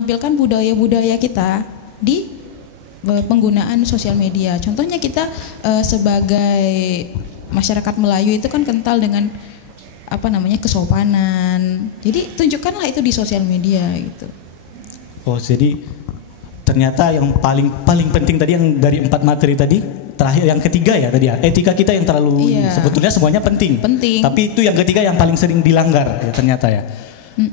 menampilkan budaya-budaya kita di penggunaan sosial media. Contohnya kita sebagai masyarakat Melayu itu kan kental dengan kesopanan. Jadi tunjukkanlah itu di sosial media gitu. Oh, jadi ternyata yang paling penting tadi yang dari 4 materi tadi, terakhir yang ketiga ya tadi ya, etika kita yang terlalu sebetulnya semuanya penting. Tapi itu yang ketiga yang paling sering dilanggar ya ternyata ya.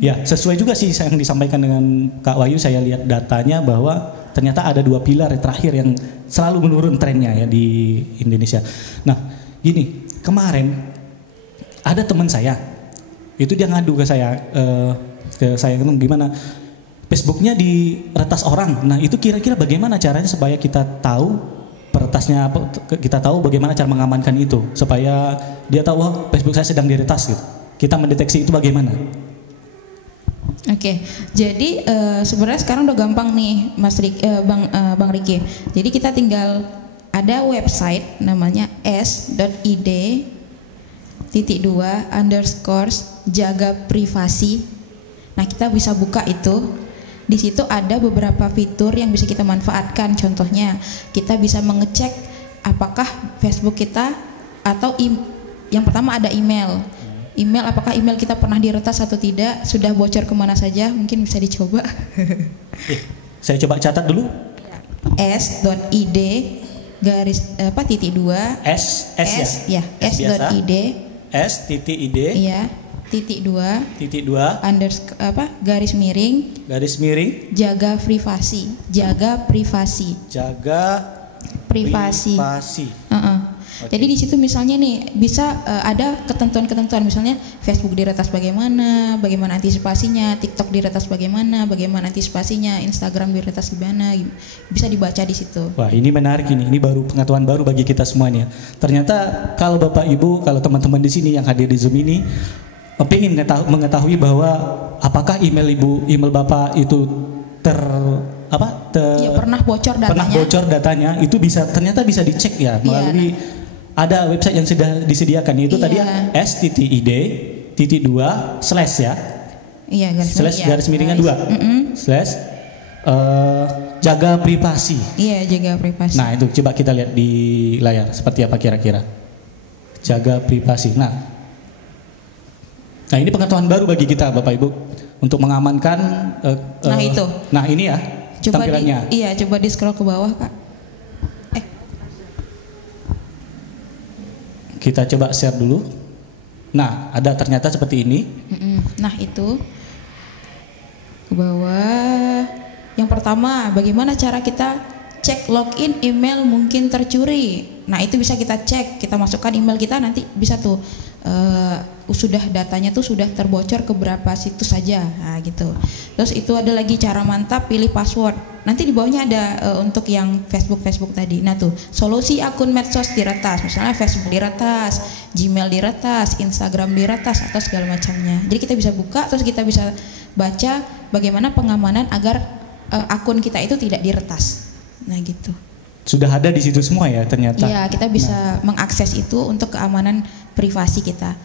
Ya, sesuai juga sih yang disampaikan dengan Kak Wahyu, saya lihat datanya bahwa ternyata ada 2 pilar terakhir yang selalu menurun trennya ya di Indonesia. Nah, gini, kemarin ada teman saya, itu dia ngadu ke saya gimana Facebooknya diretas orang. Nah, itu kira-kira bagaimana caranya supaya kita tahu peretasnya, kita tahu bagaimana cara mengamankan itu supaya dia tahu Facebook saya sedang diretas gitu. Kita mendeteksi itu bagaimana? Oke, jadi sebenarnya sekarang udah gampang nih, Bang Riki. Jadi kita tinggal ada website namanya s.id_jaga privasi. Nah, kita bisa buka itu. Di situ ada beberapa fitur yang bisa kita manfaatkan. Contohnya, kita bisa mengecek apakah Facebook kita atau yang pertama ada email. Apakah email kita pernah diretas atau tidak, sudah bocor kemana saja, mungkin bisa dicoba. Saya coba catat dulu. s.id _s.id s.id iya _garis miring jaga privasi. Okay. Jadi di situ misalnya nih bisa ada ketentuan-ketentuan, misalnya Facebook diretas bagaimana antisipasinya, TikTok diretas bagaimana antisipasinya, Instagram diretas gimana, bisa dibaca di situ. Wah, ini menarik ini baru pengetahuan baru bagi kita semuanya. Ternyata kalau Bapak Ibu, kalau teman-teman di sini yang hadir di Zoom ini ingin mengetahui bahwa apakah email Bapak itu pernah bocor datanya, itu ternyata bisa dicek ya melalui ada website yang sudah disediakan, yaitu tadi ya s.id_2/ ya. Iya, garis miringan 2 / jaga privasi. Iya, jaga privasi. Nah, itu coba kita lihat di layar seperti apa kira-kira. Jaga privasi. Nah, ini pengetahuan baru bagi kita Bapak Ibu untuk mengamankan itu. Nah, ini ya tampilannya. Coba di scroll ke bawah, Kak. Kita coba share dulu. Nah, ada ternyata seperti ini. Nah, itu ke bawah. Yang pertama, bagaimana cara kita cek login email mungkin tercuri. Nah, itu bisa kita cek, kita masukkan email kita, nanti bisa tuh datanya tuh sudah terbocor ke berapa situs saja. Nah, gitu. Terus itu ada lagi cara mantap, pilih password. Nanti di bawahnya ada untuk yang Facebook tadi. Nah, tuh solusi akun medsos diretas, misalnya Facebook diretas, Gmail diretas, Instagram diretas atau segala macamnya. Jadi kita bisa buka, terus kita bisa baca bagaimana pengamanan agar akun kita itu tidak diretas. Nah, gitu. Sudah ada di situ semua ya ternyata. Iya, kita bisa mengakses itu untuk keamanan privasi kita.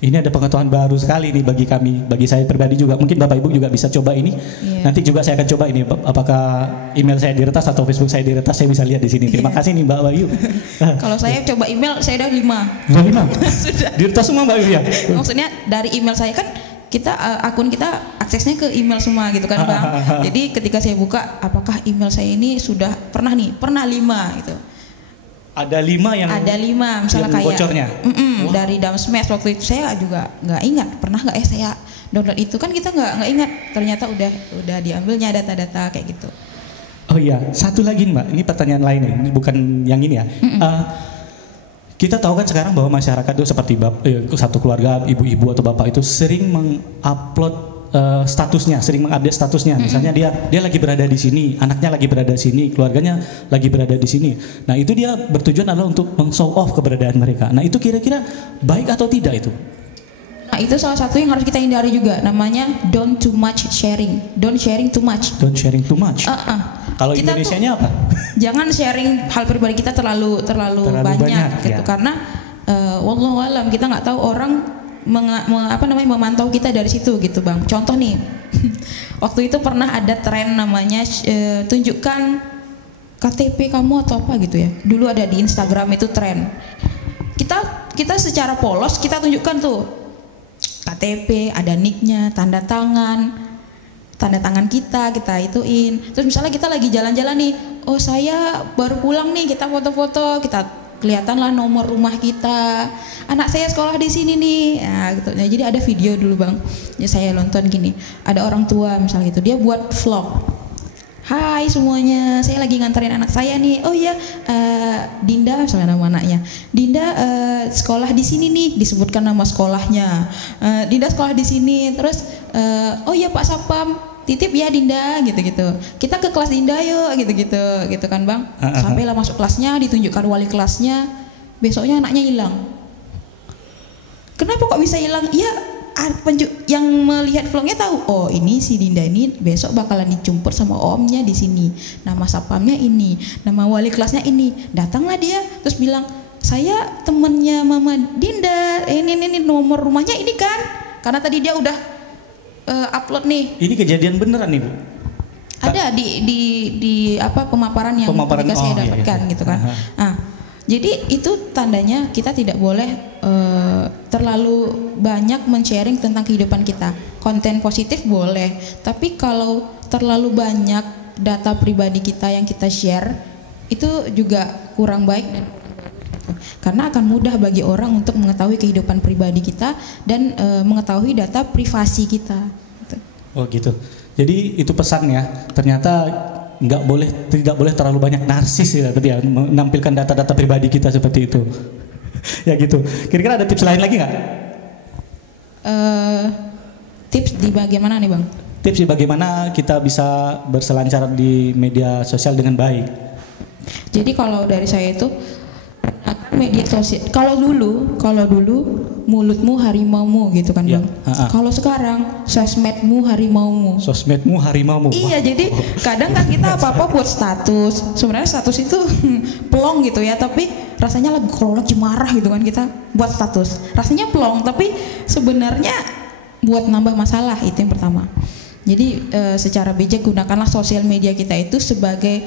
Ini ada pengetahuan baru sekali nih bagi kami, bagi saya pribadi juga. Mungkin Bapak Ibu juga bisa coba ini. Nanti juga saya akan coba ini, apakah email saya diretas atau Facebook saya diretas, saya bisa lihat di sini. Terima kasih nih Mbak Wahyu. Kalau saya coba email, saya udah 5. Sudah. Diretas semua Mbak Wahyu ya? Maksudnya dari email saya kan kita akun kita aksesnya ke email semua gitu kan Bang. Jadi ketika saya buka, apakah email saya ini sudah pernah 5 gitu. Ada 5 yang misalnya kayak bocornya. Dari Damsmash waktu itu saya juga nggak ingat pernah nggak saya download itu, kan kita nggak ingat, ternyata udah diambilnya data-data kayak gitu. Oh iya, satu lagi Mbak, ini pertanyaan lain nih, ini bukan yang ini ya. Kita tahu kan sekarang bahwa masyarakat itu seperti satu keluarga, ibu-ibu atau bapak itu sering mengupload statusnya, sering mengupdate statusnya. Misalnya dia lagi berada di sini, anaknya lagi berada di sini, keluarganya lagi berada di sini. Nah, itu dia bertujuan adalah untuk meng-show off keberadaan mereka. Nah, itu kira-kira baik atau tidak itu? Nah, itu salah satu yang harus kita hindari juga, namanya don't too much sharing. Don't sharing too much. Don't sharing too much. Kalau Indonesianya apa? Jangan sharing hal pribadi kita terlalu banyak gitu, karena wallahualam kita nggak tahu orang memantau kita dari situ gitu Bang. Contoh nih, Waktu itu pernah ada tren namanya tunjukkan KTP kamu atau apa gitu ya. Dulu ada di Instagram itu tren. Kita secara polos kita tunjukkan tuh KTP, ada nicknya, tanda tangan kita ituin. Terus misalnya kita lagi jalan-jalan nih, oh saya baru pulang nih, kita foto-foto, kita kelihatan lah nomor rumah kita, anak saya sekolah di sini nih, nah, gitu. Nah, jadi ada video dulu bang, ya saya nonton gini, ada orang tua misalnya gitu, dia buat vlog. Hai semuanya, saya lagi nganterin anak saya nih. Oh iya, Dinda, misalnya nama anaknya. Dinda sekolah di sini nih, disebutkan nama sekolahnya. Dinda sekolah di sini. Terus, oh iya Pak Sapam, titip ya Dinda, gitu-gitu. Kita ke kelas Dinda yuk, gitu kan bang. Sampailah masuk kelasnya, ditunjukkan wali kelasnya. Besoknya anaknya hilang. Kenapa kok bisa hilang? Ya. Yang melihat vlognya tahu, oh ini si Dinda ini besok bakalan dicumpur sama omnya di sini, nama sapamnya ini, nama wali kelasnya ini. Datanglah dia terus bilang, saya temennya Mama Dinda, ini nomor rumahnya ini kan, karena tadi dia udah upload nih. Ini kejadian beneran nih Bu? Ada di apa pemaparan yang saya dapatkan gitu kan. Nah, jadi itu tandanya kita tidak boleh terlalu banyak men-sharing tentang kehidupan kita. Konten positif boleh, tapi kalau terlalu banyak data pribadi kita yang kita share, itu juga kurang baik dan karena akan mudah bagi orang untuk mengetahui kehidupan pribadi kita dan mengetahui data privasi kita. Oh gitu. Jadi itu pesannya. Ternyata tidak boleh terlalu banyak narsis ya, berarti ya, menampilkan data-data pribadi kita seperti itu. Ya gitu. Kira-kira ada tips lain lagi nggak? Tips di bagaimana nih bang? Tips di bagaimana kita bisa berselancar di media sosial dengan baik. Jadi kalau dari saya itu media sosial. Kalau dulu mulutmu harimaumu gitu kan bang. Kalau sekarang sosmedmu harimaumu. Sosmedmu harimaumu. Iya, jadi kadang kan kita apa-apa buat status. Sebenarnya status itu pelong gitu ya, tapi rasanya kalau lagi marah gitu kan kita buat status. Rasanya pelong, tapi sebenarnya buat nambah masalah, itu yang pertama. Jadi secara bijak gunakanlah sosial media kita itu sebagai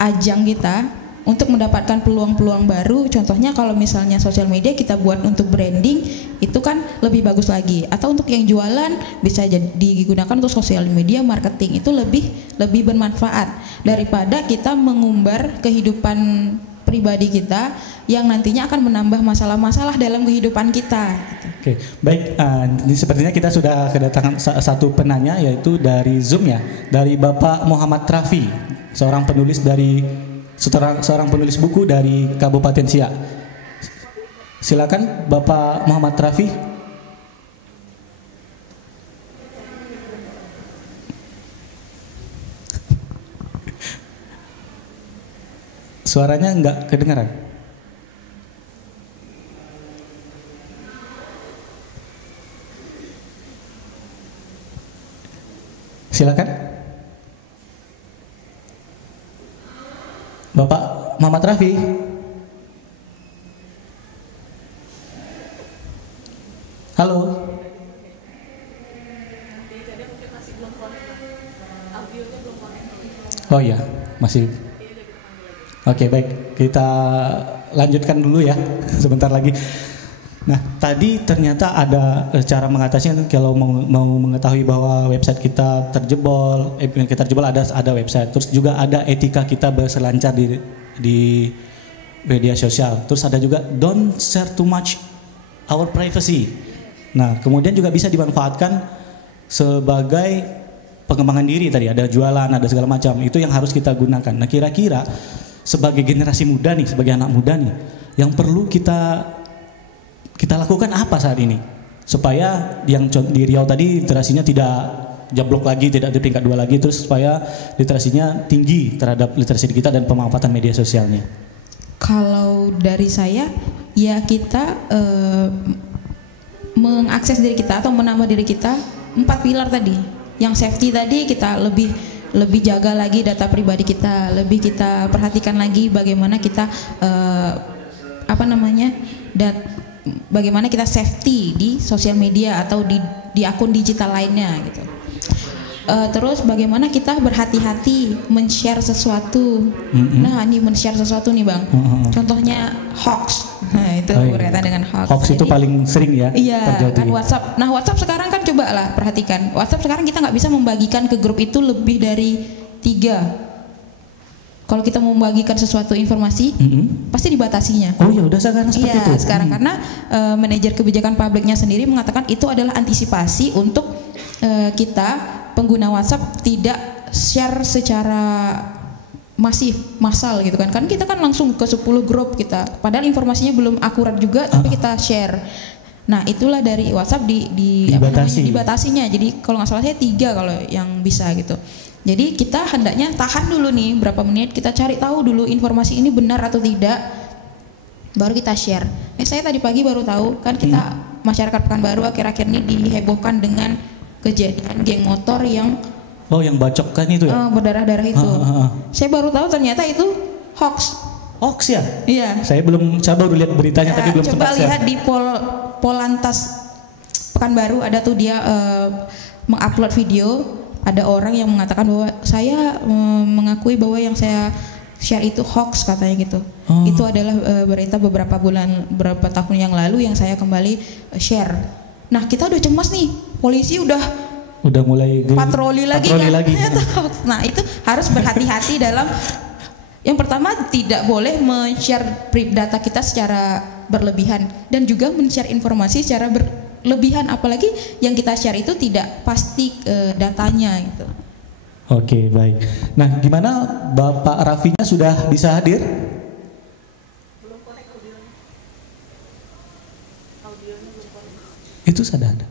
ajang kita untuk mendapatkan peluang-peluang baru. Contohnya kalau misalnya sosial media kita buat untuk branding, itu kan lebih bagus lagi. Atau untuk yang jualan bisa digunakan untuk sosial media marketing, itu lebih bermanfaat daripada kita mengumbar kehidupan pribadi kita yang nantinya akan menambah masalah-masalah dalam kehidupan kita. Oke, baik. Sepertinya kita sudah kedatangan satu penanya, yaitu dari Zoom ya, dari Bapak Muhammad Rafi, seorang penulis buku dari Kabupaten Siak. Silakan Bapak Muhammad Rafi. Suaranya enggak kedengaran. Silakan. Bapak Muhammad Rafi. Halo. Oh iya, masih. Oke, baik. Kita lanjutkan dulu ya, sebentar lagi. Nah, tadi ternyata ada cara mengatasinya kalau mau mengetahui bahwa website kita terjebol, ada website. Terus juga ada etika kita berselancar di media sosial. Terus ada juga don't share too much our privacy. Nah, kemudian juga bisa dimanfaatkan sebagai pengembangan diri tadi, ada jualan, ada segala macam. Itu yang harus kita gunakan. Nah, kira-kira sebagai generasi muda nih, sebagai anak muda nih, yang perlu kita lakukan apa saat ini supaya yang di Riau tadi literasinya tidak jeblok lagi, tidak di peringkat 2 lagi, terus supaya literasinya tinggi terhadap literasi kita dan pemanfaatan media sosialnya. Kalau dari saya ya kita mengakses diri kita atau menambah diri kita 4 pilar tadi. Yang safety tadi kita lebih jaga lagi data pribadi kita, lebih kita perhatikan lagi bagaimana kita bagaimana kita safety di sosial media atau di akun digital lainnya gitu. Terus bagaimana kita berhati-hati men-share sesuatu. Nah, ini men-share sesuatu nih Bang. Contohnya hoax. Nah, itu berkaitan dengan hoax. Hoax itu paling sering ya terjadi. Kan WhatsApp. Nah, WhatsApp sekarang kan coba lah perhatikan. WhatsApp sekarang kita nggak bisa membagikan ke grup itu lebih dari 3. Kalau kita mau membagikan sesuatu informasi, pasti dibatasinya. Oh ya udah sekarang seperti itu. Sekarang karena manajer kebijakan publiknya sendiri mengatakan itu adalah antisipasi untuk kita pengguna WhatsApp tidak share secara massal gitu kan. Kan kita kan langsung ke 10 grup kita. Padahal informasinya belum akurat juga, tapi kita share. Nah, itulah dari WhatsApp dibatasinya. Jadi kalau nggak salah saya 3 kalau yang bisa gitu. Jadi kita hendaknya tahan dulu nih berapa menit, kita cari tahu dulu informasi ini benar atau tidak, baru kita share. Saya tadi pagi baru tahu kan kita masyarakat Pekanbaru akhir-akhir ini dihebohkan dengan kejadian geng motor yang bacokkan itu ya? Berdarah-darah itu. Saya baru tahu ternyata itu hoax. Hoax ya? Iya. Saya baru lihat beritanya tadi belum sempat share. Coba lihat di Polantas Pekanbaru ada tuh dia mengupload video. Ada orang yang mengatakan bahwa saya mengakui bahwa yang saya share itu hoax katanya gitu. Itu adalah berita beberapa tahun yang lalu yang saya kembali share. Nah, kita udah cemas nih. Polisi udah mulai patroli lagi. Nah, itu harus berhati-hati dalam yang pertama tidak boleh men-share data kita secara berlebihan dan juga men-share informasi secara berlebihan, apalagi yang kita share itu tidak pasti datanya gitu. Oke, baik. Nah, gimana Bapak Raffinya sudah bisa hadir? Belum connect audionya. Audionya belum connect. Itu sudah ada.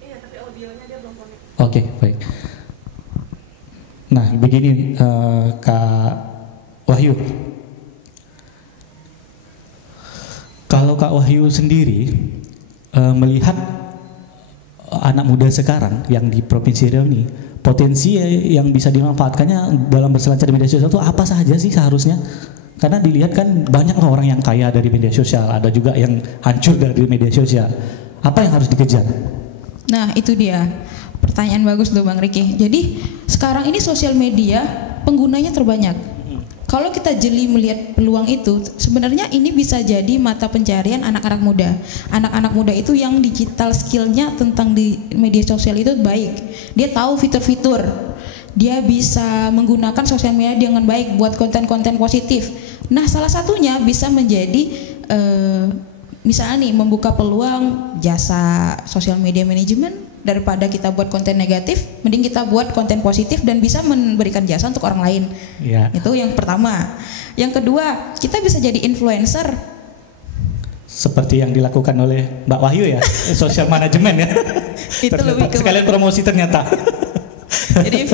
Iya, tapi audionya dia belum connect. Oke, baik. Nah, begini Kak Wahyu. Kalau Kak Wahyu sendiri melihat anak muda sekarang yang di Provinsi Riau ini, potensi yang bisa dimanfaatkannya dalam berselancar di media sosial itu apa saja sih seharusnya? Karena dilihat kan banyak orang yang kaya dari media sosial, ada juga yang hancur dari media sosial. Apa yang harus dikejar? Nah, itu dia. Pertanyaan bagus tuh Bang Riki. Jadi sekarang ini sosial media penggunanya terbanyak. Kalau kita jeli melihat peluang itu, sebenarnya ini bisa jadi mata pencarian anak-anak muda. Anak-anak muda itu yang digital skillnya tentang di media sosial itu baik. Dia tahu fitur-fitur. Dia bisa menggunakan sosial media dengan baik buat konten-konten positif. Nah, salah satunya bisa menjadi misalnya nih membuka peluang jasa sosial media manajemen. Daripada kita buat konten negatif, mending kita buat konten positif dan bisa memberikan jasa untuk orang lain. Itu yang pertama. Yang kedua, kita bisa jadi influencer. Seperti yang dilakukan oleh Mbak Wahyu ya, sosial manajemen ya. Itu lebih ke sekalian promosi ternyata. Jadi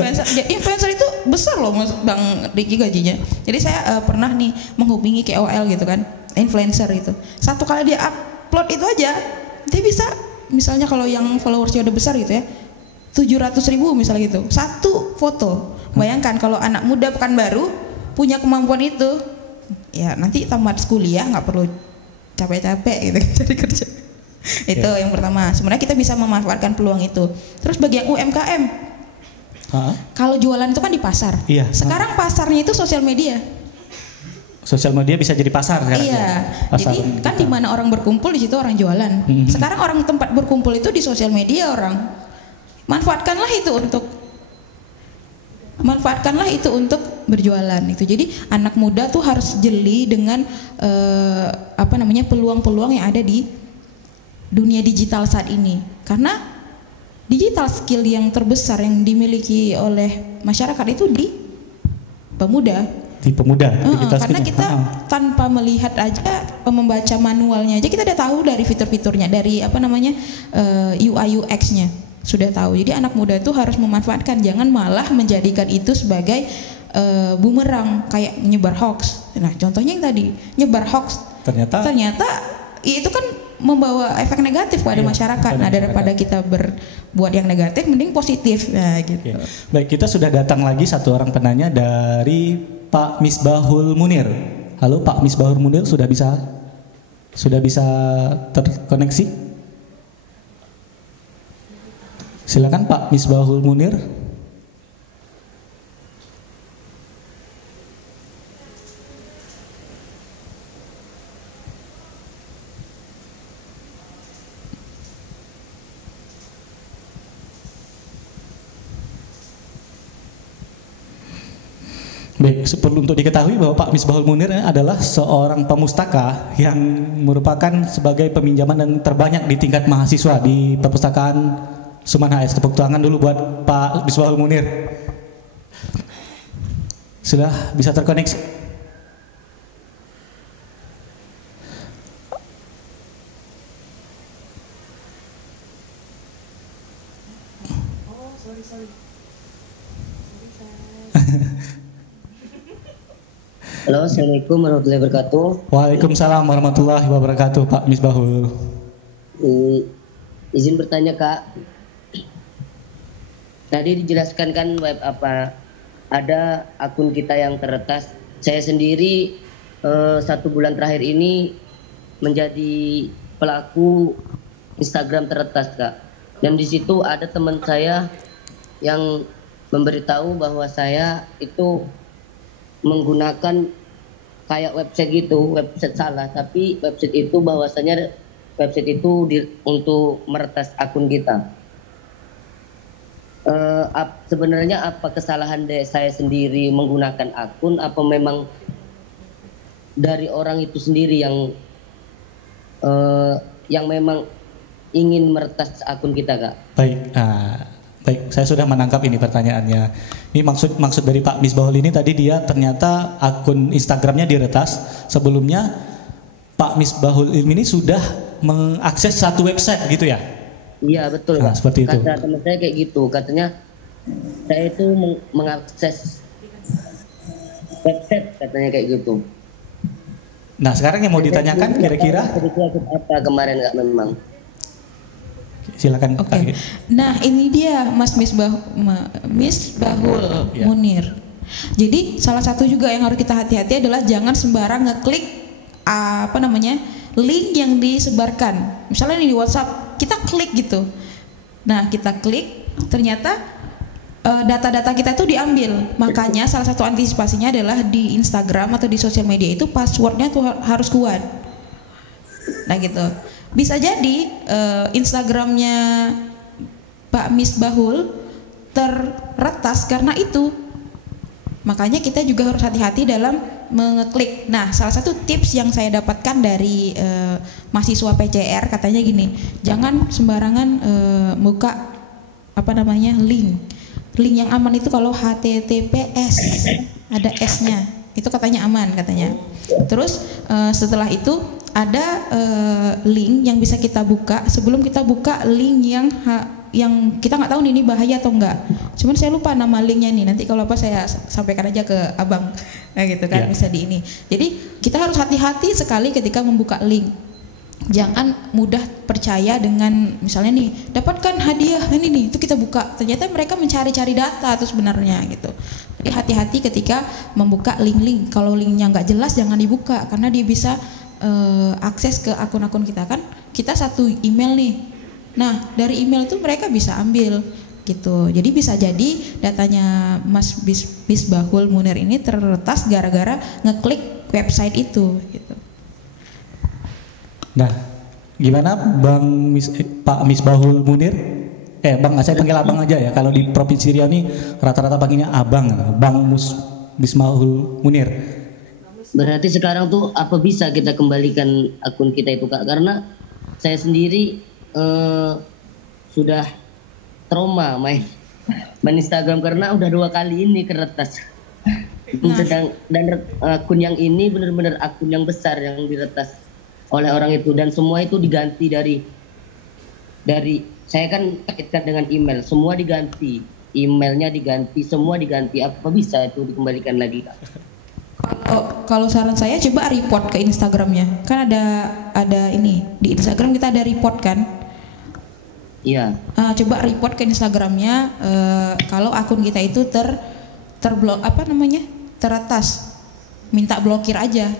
influencer itu besar loh Bang Riki gajinya. Jadi saya pernah nih menghubungi KOL gitu kan, influencer itu. Satu kali dia upload itu aja, dia bisa. Misalnya kalau yang followersnya udah besar gitu ya, 700.000 misalnya gitu, satu foto. Bayangkan kalau anak muda Pekanbaru punya kemampuan itu, ya nanti tamat kuliah nggak perlu capek-capek gitu cari kerja. Itu yang pertama. Sebenarnya kita bisa memanfaatkan peluang itu. Terus bagi yang UMKM, kalau jualan itu kan di pasar. Sekarang pasarnya itu sosial media. Sosial media bisa jadi pasar kan? Pasar jadi kan di mana orang berkumpul di situ orang jualan. Sekarang orang tempat berkumpul itu di sosial media orang. Manfaatkanlah itu untuk berjualan itu. Jadi anak muda tuh harus jeli dengan peluang-peluang yang ada di dunia digital saat ini. Karena digital skill yang terbesar yang dimiliki oleh masyarakat itu di pemuda. Karena kita tanpa melihat aja, membaca manualnya aja kita udah tahu dari fitur-fiturnya, dari UI UX-nya sudah tahu. Jadi anak muda itu harus memanfaatkan, jangan malah menjadikan itu sebagai bumerang kayak nyebar hoax. Nah, contohnya yang tadi nyebar hoax ternyata itu kan membawa efek negatif pada masyarakat. Nah, daripada kita berbuat yang negatif, mending positif. Nah, gitu. Baik, kita sudah datang lagi satu orang penanya dari Pak Misbahul Munir. Halo Pak Misbahul Munir, sudah bisa terkoneksi? Silakan Pak Misbahul Munir. Baik, perlu untuk diketahui bahwa Pak Misbahul Munir adalah seorang pemustaka yang merupakan sebagai peminjaman dan terbanyak di tingkat mahasiswa di perpustakaan Suman HS. Tepuk tangan dulu buat Pak Misbahul Munir. Sudah bisa terkoneksi? Oh, sorry. Halo, assalamualaikum warahmatullahi wabarakatuh. Waalaikumsalam warahmatullahi wabarakatuh, Pak Misbahul. Izin bertanya, Kak. Tadi dijelaskan kan web apa? Ada akun kita yang teretas. Saya sendiri 1 bulan terakhir ini menjadi pelaku Instagram teretas, Kak. Dan di situ ada teman saya yang memberitahu bahwa saya itu menggunakan kayak website gitu, website salah, tapi website itu bahwasanya website itu untuk meretas akun kita. Sebenarnya apa kesalahan saya sendiri menggunakan akun, apa memang dari orang itu sendiri yang memang ingin meretas akun kita, Kak? Baik, saya sudah menangkap ini pertanyaannya. Ini maksud dari Pak Misbahul ini tadi dia ternyata akun Instagramnya diretas. Sebelumnya Pak Misbahul ini sudah mengakses satu website gitu ya? Iya betul, Kak. Seperti itu. Kata teman saya kayak gitu. Katanya saya itu mengakses website, katanya kayak gitu. Nah sekarang yang mau ditanyakan kira-kira? Apa kemarin, Kak, memang? Silakan. Oke. Nah ini dia Mas Misbahul Ya. Munir. Jadi salah satu juga yang harus kita hati-hati adalah jangan sembarang ngeklik link yang disebarkan. Misalnya nih di WhatsApp kita klik gitu. Nah kita klik ternyata data-data kita itu diambil. Makanya salah satu antisipasinya adalah di Instagram atau di sosial media itu passwordnya tuh harus kuat. Nah gitu. Bisa jadi Instagramnya Pak Misbahul terretas karena itu. Makanya kita juga harus hati-hati dalam mengeklik. Nah, salah satu tips yang saya dapatkan dari mahasiswa PCR katanya gini, jangan sembarangan buka link. Link yang aman itu kalau HTTPS ada S-nya, itu katanya aman katanya. Terus setelah itu ada link yang bisa kita buka sebelum kita buka link yang kita nggak tahu nih ini bahaya atau enggak. Cuman saya lupa nama linknya nih. Nanti kalau apa saya sampaikan aja ke abang, gitu kan, bisa di ini. Jadi kita harus hati-hati sekali ketika membuka link. Jangan mudah percaya dengan misalnya nih dapatkan hadiah ini nih, itu kita buka. Ternyata mereka mencari-cari data tuh sebenarnya gitu. Jadi hati-hati ketika membuka link-link. Kalau linknya nggak jelas jangan dibuka karena dia bisa akses ke akun-akun kita kan. Kita satu email nih. Nah dari email itu mereka bisa ambil gitu. Jadi bisa jadi datanya Mas Misbahul Munir ini terretas gara-gara ngeklik website itu gitu. Nah, gimana Pak Misbahul Munir? Bang, saya panggil abang aja ya. Kalau di Provinsi Riau ini rata-rata panggilnya abang, Bang Misbahul Munir. Berarti sekarang tuh apa bisa kita kembalikan akun kita itu, Kak? Karena saya sendiri sudah trauma main Instagram karena udah 2 kali ini keretas. Dan akun yang ini benar-benar akun yang besar yang diretas oleh orang itu, dan semua itu diganti dari saya kan kaitkan dengan email, semua diganti, emailnya diganti, semua diganti. Apa bisa itu dikembalikan lagi, Kak? Kalau saran saya coba report ke Instagramnya, kan ada ini di Instagram kita ada report kan? Iya. Coba report ke Instagramnya kalau akun kita itu terblok teretas, minta blokir aja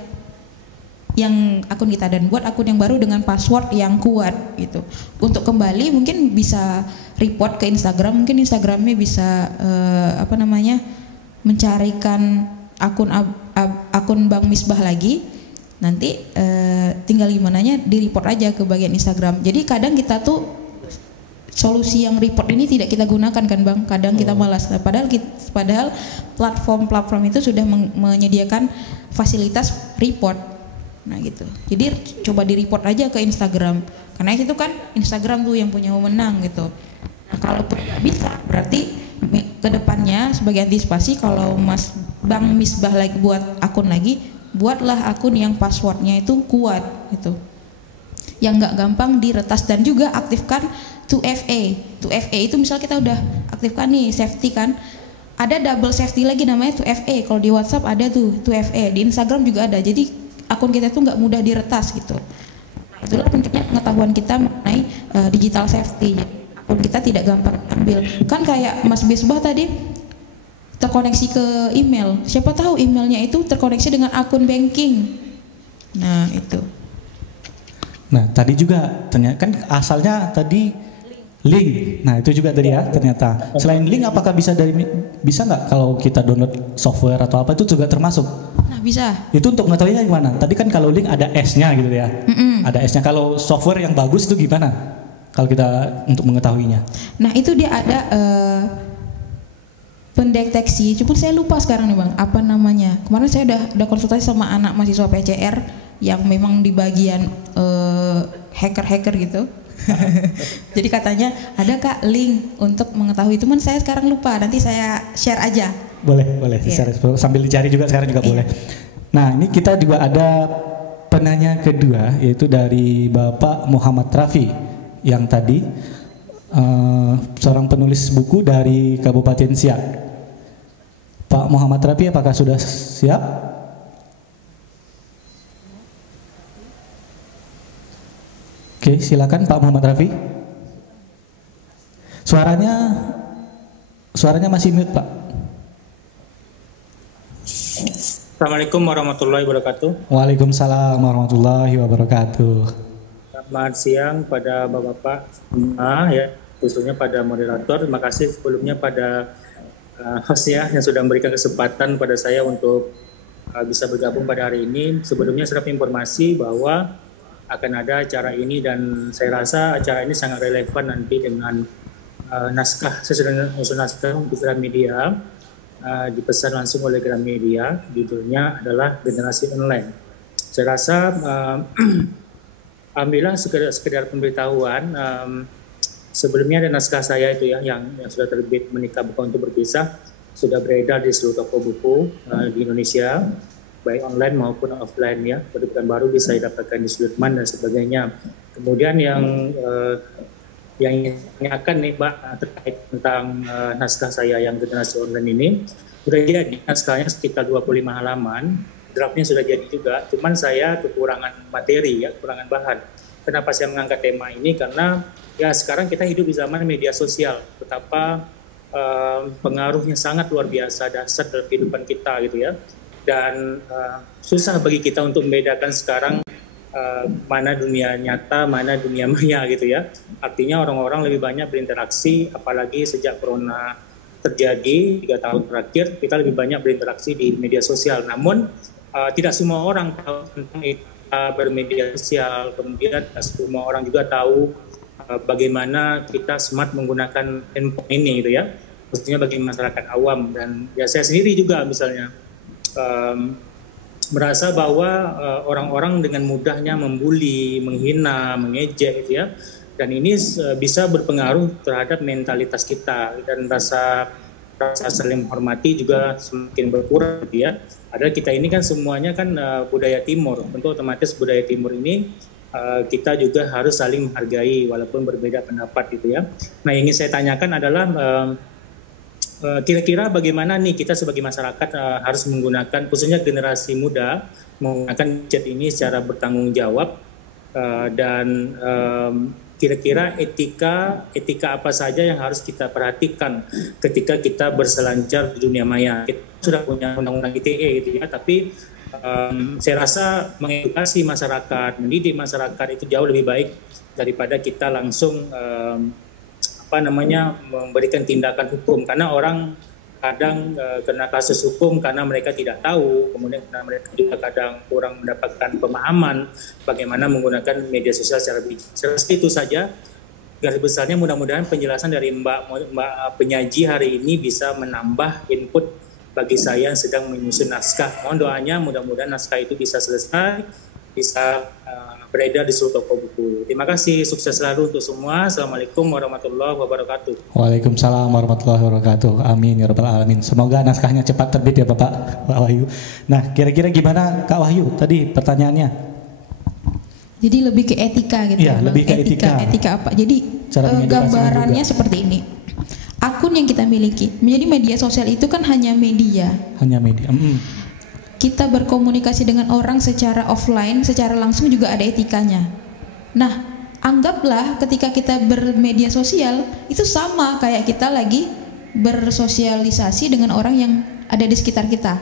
yang akun kita dan buat akun yang baru dengan password yang kuat gitu. Untuk kembali mungkin bisa report ke Instagram, mungkin Instagramnya bisa mencarikan akun Bang Misbah lagi, nanti tinggal gimananya di report aja ke bagian Instagram. Jadi kadang kita tuh solusi yang report ini tidak kita gunakan kan Bang, kadang kita malas. Nah, padahal platform itu sudah menyediakan fasilitas report. Nah gitu, jadi coba di report aja ke Instagram, karena itu kan Instagram tuh yang punya wewenang gitu. Nah kalau tidak bisa, berarti kedepannya sebagai antisipasi kalau Bang Misbah lagi buat akun lagi, buatlah akun yang passwordnya itu kuat gitu, yang nggak gampang diretas, dan juga aktifkan 2FA. 2FA itu misal kita udah aktifkan nih safety kan, ada double safety lagi namanya 2FA. Kalau di WhatsApp ada tuh 2FA, di Instagram juga ada. Jadi akun kita tuh nggak mudah diretas gitu. Nah, itulah pentingnya pengetahuan kita mengenai digital safety. Akun kita tidak gampang ambil. Kan kayak Mas Misbah tadi terkoneksi ke email. Siapa tahu emailnya itu terkoneksi dengan akun banking. Nah itu. Nah tadi juga ternyata kan asalnya tadi link. Nah itu juga tadi ya ternyata. Selain link, apakah bisa nggak kalau kita download software atau apa itu juga termasuk? Nah bisa. Itu untuk mengetahuinya gimana? Tadi kan kalau link ada S-nya gitu ya. Ada S-nya. Kalau software yang bagus itu gimana? Kalau kita untuk mengetahuinya? Nah itu dia ada pendeteksi. Cuma saya lupa sekarang nih Bang, apa namanya? Kemarin saya udah konsultasi sama anak mahasiswa PCR yang memang di bagian hacker gitu. Jadi katanya ada Kak link untuk mengetahui, cuman saya sekarang lupa, nanti saya share aja. Boleh share, sambil dicari juga sekarang juga boleh. Nah ini kita juga ada penanya kedua, yaitu dari Bapak Muhammad Rafi yang tadi seorang penulis buku dari Kabupaten Siak. Pak Muhammad Rafi, apakah sudah siap? Oke, silakan Pak Muhammad Rafi. Suaranya masih mute, Pak. Assalamualaikum warahmatullahi wabarakatuh. Waalaikumsalam warahmatullahi wabarakatuh. Selamat siang pada Bapak-bapak semua ya, khususnya pada moderator. Terima kasih sebelumnya pada host ya yang sudah memberikan kesempatan pada saya untuk bisa bergabung pada hari ini. Sebelumnya saya dapat informasi bahwa akan ada acara ini, dan saya rasa acara ini sangat relevan nanti dengan naskah. Saya sudah usul naskah untuk Gramedia, dipesan langsung oleh Gramedia. Judulnya adalah Generasi Online. Saya rasa alhamdulillah sekedar pemberitahuan, sebelumnya ada naskah saya itu ya yang sudah terbit, Menikah Bukan Untuk Berpisah, sudah beredar di seluruh toko buku di Indonesia, baik online maupun offline ya. Penerbitan baru bisa didapatkan di Sudirman dan sebagainya. Kemudian yang akan nih Mbak terkait tentang naskah saya yang Generasi Online ini, sudah jadi naskahnya sekitar 25 halaman, draftnya sudah jadi juga, cuman saya kekurangan materi ya, kekurangan bahan. Kenapa saya mengangkat tema ini? Karena ya sekarang kita hidup di zaman media sosial, betapa pengaruhnya sangat luar biasa, dasar dalam kehidupan kita gitu ya. Dan susah bagi kita untuk membedakan sekarang mana dunia nyata, mana dunia maya gitu ya. Artinya orang-orang lebih banyak berinteraksi, apalagi sejak corona terjadi 3 tahun terakhir, kita lebih banyak berinteraksi di media sosial. Namun tidak semua orang tahu tentang bermedia sosial, kemudian tidak semua orang juga tahu bagaimana kita smart menggunakan handphone ini gitu ya, khususnya bagi masyarakat awam. Dan ya saya sendiri juga misalnya merasa bahwa orang-orang dengan mudahnya membuli, menghina, mengejek gitu ya, dan ini bisa berpengaruh terhadap mentalitas kita, dan rasa saling menghormati juga semakin berkurang gitu ya. Padahal kita ini kan semuanya kan budaya timur, tentu otomatis budaya timur ini kita juga harus saling menghargai walaupun berbeda pendapat gitu ya. Nah yang ingin saya tanyakan adalah kira-kira bagaimana nih kita sebagai masyarakat harus menggunakan, khususnya generasi muda, menggunakan chat ini secara bertanggung jawab, dan kira-kira etika apa saja yang harus kita perhatikan ketika kita berselancar di dunia maya. Kita sudah punya undang-undang ITE gitu ya, tapi saya rasa mengedukasi masyarakat, mendidik masyarakat itu jauh lebih baik daripada kita langsung memberikan tindakan hukum, karena orang kadang kena kasus hukum karena mereka tidak tahu, kemudian karena mereka juga kadang kurang mendapatkan pemahaman bagaimana menggunakan media sosial secara bijak. Itu saja. garis besarnya mudah-mudahan penjelasan dari Mbak penyaji hari ini bisa menambah input bagi saya yang sedang menyusun naskah. Mohon doanya mudah-mudahan naskah itu bisa selesai, bisa beredar di seluruh toko buku. Terima kasih, sukses selalu untuk semua. Assalamualaikum warahmatullahi wabarakatuh. Waalaikumsalam warahmatullahi wabarakatuh. Amin ya rabbal alamin. Semoga naskahnya cepat terbit ya Bapak Wahyu. Nah, kira-kira gimana Kak Wahyu tadi pertanyaannya? Jadi lebih ke etika gitu. Iya, lebih ke etika. Etika apa? Jadi gambarannya seperti ini. Akun yang kita miliki, menjadi media sosial itu kan hanya media. Hanya media. Kita berkomunikasi dengan orang secara offline, secara langsung juga ada etikanya. Nah, anggaplah ketika kita bermedia sosial itu sama kayak kita lagi bersosialisasi dengan orang yang ada di sekitar kita.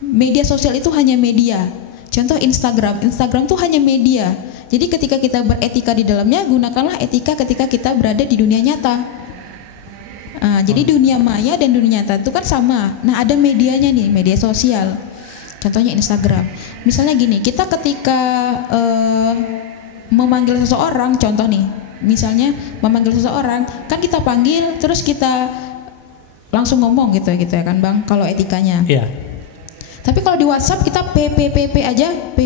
Media sosial itu hanya media. Contoh Instagram tuh hanya media. Jadi ketika kita beretika di dalamnya, gunakanlah etika ketika kita berada di dunia nyata. Jadi dunia maya dan dunia nyata itu kan sama. Nah, ada medianya nih, media sosial. Contohnya Instagram. Misalnya gini, kita ketika memanggil seseorang, contoh nih, misalnya memanggil seseorang, kan kita panggil terus kita langsung ngomong gitu ya kan Bang, kalau etikanya. Iya. Tapi kalau di WhatsApp kita p aja, p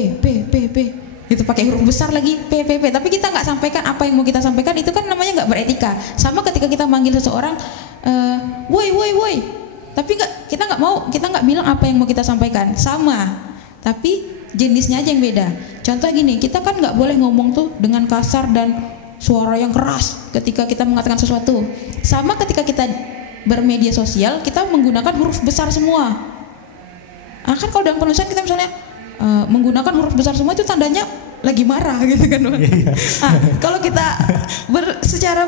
itu pakai huruf besar lagi, p. Tapi kita nggak sampaikan apa yang mau kita sampaikan, itu kan namanya nggak beretika. Sama ketika kita manggil seseorang, woi. Tapi kita nggak bilang apa yang mau kita sampaikan, sama. Tapi jenisnya aja yang beda. Contoh gini, kita kan nggak boleh ngomong tuh dengan kasar dan suara yang keras ketika kita mengatakan sesuatu. Sama ketika kita bermedia sosial, kita menggunakan huruf besar semua. Kan kalau dalam penulisan kita misalnya menggunakan huruf besar semua itu tandanya lagi marah gitu kan Bang. Kalau kita secara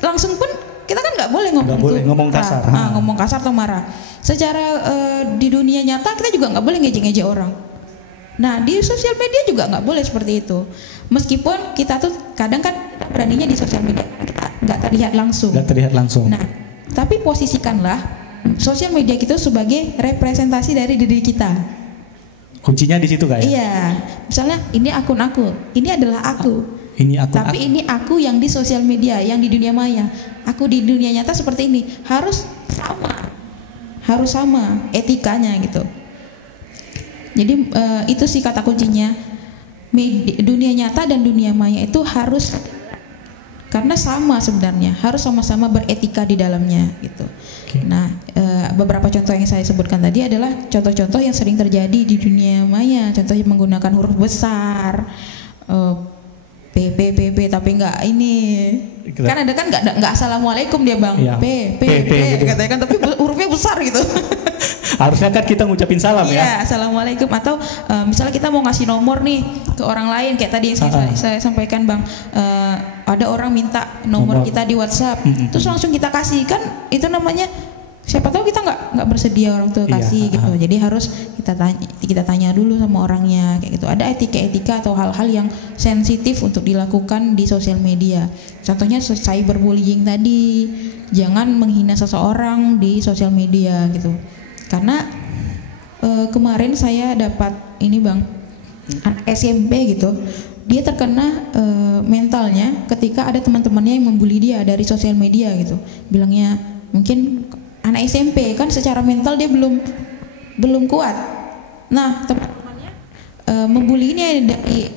langsung pun kita kan nggak boleh ngomong kasar. Ngomong kasar atau marah. Secara di dunia nyata kita juga nggak boleh ngejek-ngejek orang. Nah, di sosial media juga nggak boleh seperti itu. Meskipun kita tuh kadang kan beraninya di sosial media kita nggak terlihat langsung. Nah, tapi posisikanlah sosial media itu sebagai representasi dari diri kita. Kuncinya di situ Kak ya? Iya. Misalnya ini akun aku, ini adalah aku. Ini aku yang di sosial media, yang di dunia maya. Aku di dunia nyata seperti ini. Harus sama etikanya gitu. Jadi itu sih kata kuncinya. Dunia nyata dan dunia maya itu harus, karena sama sebenarnya, harus sama-sama beretika di dalamnya gitu. Nah, beberapa contoh yang saya sebutkan tadi adalah contoh-contoh yang sering terjadi di dunia maya. Contohnya menggunakan huruf besar, p tapi nggak ini. Kan ada kan nggak assalamualaikum dia Bang, ya. p gitu. Katanya kan, tapi hurufnya besar gitu. Harusnya kan kita ngucapin salam ya. Iya, assalamualaikum. Atau misalnya kita mau ngasih nomor nih ke orang lain, kayak tadi yang saya sampaikan Bang, ada orang minta nomor kita di WhatsApp, terus langsung kita kasih, kan itu namanya siapa tahu kita nggak bersedia orang tua kasih gitu. Jadi harus kita tanya dulu sama orangnya kayak gitu. Ada etika atau hal-hal yang sensitif untuk dilakukan di sosial media. Contohnya cyberbullying tadi, jangan menghina seseorang di sosial media gitu. Karena kemarin saya dapat ini Bang, anak SMP gitu, dia terkena mentalnya ketika ada teman-temannya yang membuli dia dari sosial media gitu. Bilangnya mungkin anak SMP kan secara mental dia belum kuat. Nah, teman-temannya membuli ini dari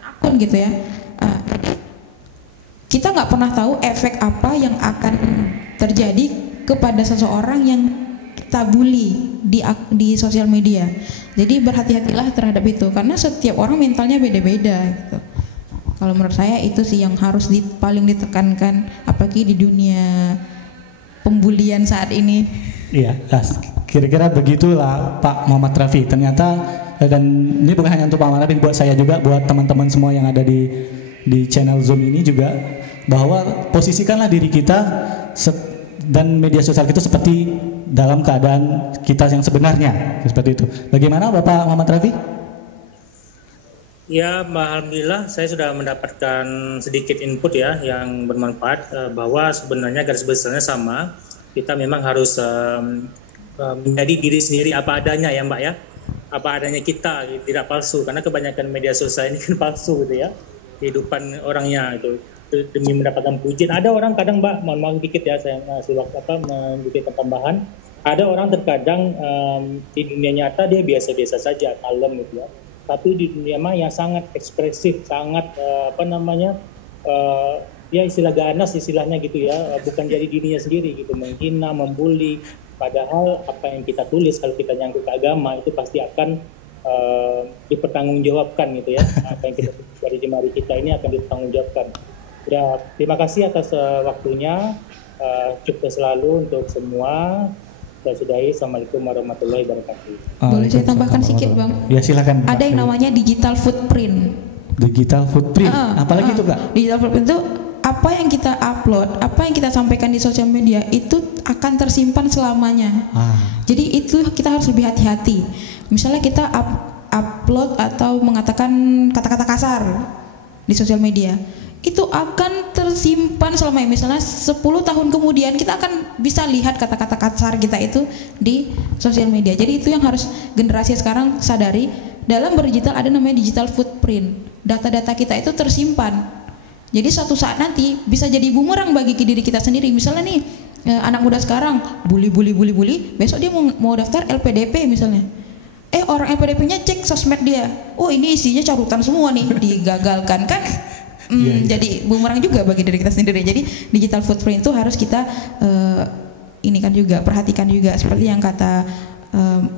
akun gitu ya. Jadi kita nggak pernah tahu efek apa yang akan terjadi kepada seseorang yang kita bully di sosial media. Jadi berhati-hatilah terhadap itu, karena setiap orang mentalnya beda-beda gitu. Kalau menurut saya itu sih yang harus paling ditekankan, apalagi di dunia pembulian saat ini. Iya, kira-kira begitulah Pak Muhammad Rafi. Ternyata, dan ini bukan hanya untuk Pak Muhammad Rafi, buat saya juga, buat teman-teman semua yang ada di channel Zoom ini juga, bahwa posisikanlah diri kita dan media sosial kita seperti dalam keadaan kita yang sebenarnya, seperti itu. Bagaimana Bapak Muhammad Rafi? Ya, alhamdulillah saya sudah mendapatkan sedikit input ya yang bermanfaat, bahwa sebenarnya garis besarnya sama. Kita memang harus menjadi diri sendiri apa adanya ya Mbak ya, apa adanya kita, tidak palsu, karena kebanyakan media sosial ini kan palsu gitu ya, kehidupan orangnya itu. demi mendapatkan pujian. Ada orang kadang Mbak, mohon maaf dikit ya saya ngasih waktu memberikan tambahan. Ada orang terkadang di dunia nyata dia biasa-biasa saja, kalem gitu ya. Tapi di dunia maya sangat ekspresif, sangat ya istilah ganas istilahnya gitu ya, bukan jadi dirinya sendiri gitu, menghina, membuli. Padahal apa yang kita tulis kalau kita nyangkut ke agama itu pasti akan dipertanggungjawabkan gitu ya. Apa yang kita tulis dari jemari kita ini akan dipertanggungjawabkan. Ya, terima kasih atas waktunya. Sukses selalu untuk semua. Saya sudahi. Assalamualaikum warahmatullahi wabarakatuh. Boleh saya tambahkan sedikit Bang? Ya silakan. Ada yang namanya digital footprint. Digital footprint, apalagi itu Kak? Digital footprint itu apa yang kita upload, apa yang kita sampaikan di sosial media itu akan tersimpan selamanya. Jadi itu kita harus lebih hati-hati. Misalnya kita upload atau mengatakan kata-kata kasar di sosial media, itu akan tersimpan selamanya. Misalnya 10 tahun kemudian kita akan bisa lihat kata-kata kasar kita itu di sosial media. Jadi itu yang harus generasi sekarang sadari. Dalam berdigital ada namanya digital footprint. Data-data kita itu tersimpan. Jadi suatu saat nanti bisa jadi bumerang bagi diri kita sendiri. Misalnya nih anak muda sekarang bully, besok dia mau daftar LPDP misalnya. Orang LPDP-nya cek sosmed dia. Oh ini isinya carutan semua nih, digagalkan kan. Jadi bumerang juga bagi diri kita sendiri. Jadi digital footprint itu harus kita ini kan juga perhatikan juga seperti yang kata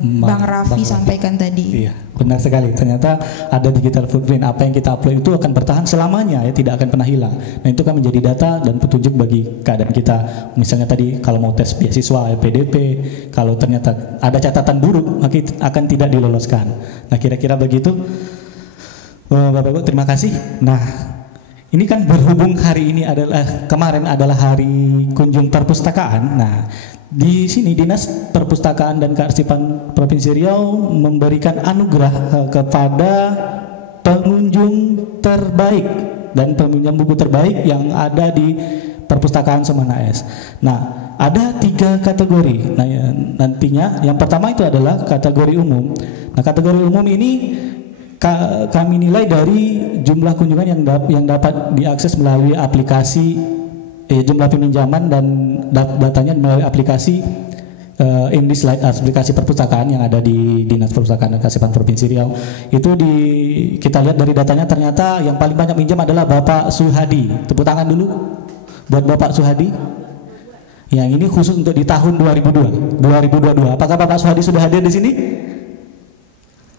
Bang Raffi sampaikan tadi. Iya, benar sekali. Ternyata ada digital footprint. Apa yang kita upload itu akan bertahan selamanya ya, tidak akan pernah hilang. Nah itu kan menjadi data dan petunjuk bagi keadaan kita. Misalnya tadi kalau mau tes beasiswa LPDP, kalau ternyata ada catatan buruk maka akan tidak diloloskan. Nah kira-kira begitu. Bapak Ibu terima kasih. Nah ini kan berhubung hari ini kemarin adalah hari kunjung perpustakaan. Nah, di sini Dinas Perpustakaan dan Kearsipan Provinsi Riau memberikan anugerah kepada pengunjung terbaik dan peminjam buku terbaik yang ada di Perpustakaan Semana S. Nah, ada 3 kategori. Nah, nantinya yang pertama itu adalah kategori umum. Nah, kategori umum ini kami nilai dari jumlah kunjungan yang dapat diakses melalui aplikasi jumlah peminjaman dan datanya melalui aplikasi IndiSlide, aplikasi perpustakaan yang ada di Dinas Perpustakaan dan Kearsipan Provinsi Riau. Itu kita lihat dari datanya ternyata yang paling banyak minjam adalah Bapak Suhadi. Tepuk tangan dulu buat Bapak Suhadi. Yang ini khusus untuk di tahun 2022. Apakah Bapak Suhadi sudah hadir di sini?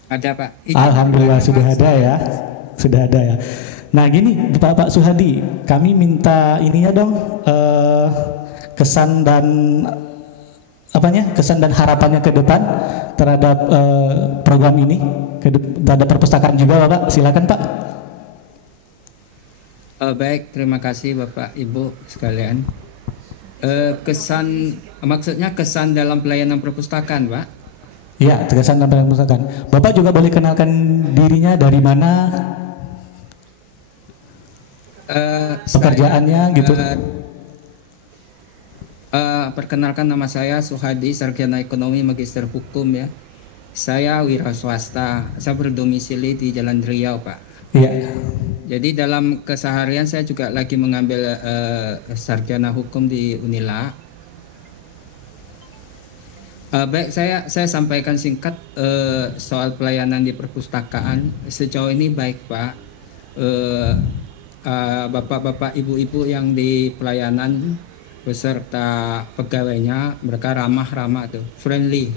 Ada Pak. Alhamdulillah sudah ada ya. Sudah ada ya. Nah gini Pak Suhadi, kami minta ininya dong kesan dan harapannya ke depan terhadap program ini, terhadap perpustakaan juga Bapak. Silakan Pak. Baik, terima kasih Bapak Ibu sekalian. Maksudnya kesan dalam pelayanan perpustakaan Pak? Ya, kesan dalam pelayanan perpustakaan. Bapak juga boleh kenalkan dirinya, dari mana, pekerjaannya gitu. Perkenalkan, nama saya Suhadi, sarjana ekonomi, magister hukum ya. Saya wira swasta, saya berdomisili di Jalan Riau Pak. Iya. Jadi dalam keseharian saya juga lagi mengambil sarjana hukum di Unila. Baik, saya sampaikan singkat soal pelayanan di perpustakaan. Sejauh ini baik Pak. Bapak-bapak, ibu-ibu yang di pelayanan beserta pegawainya, mereka ramah tuh, friendly.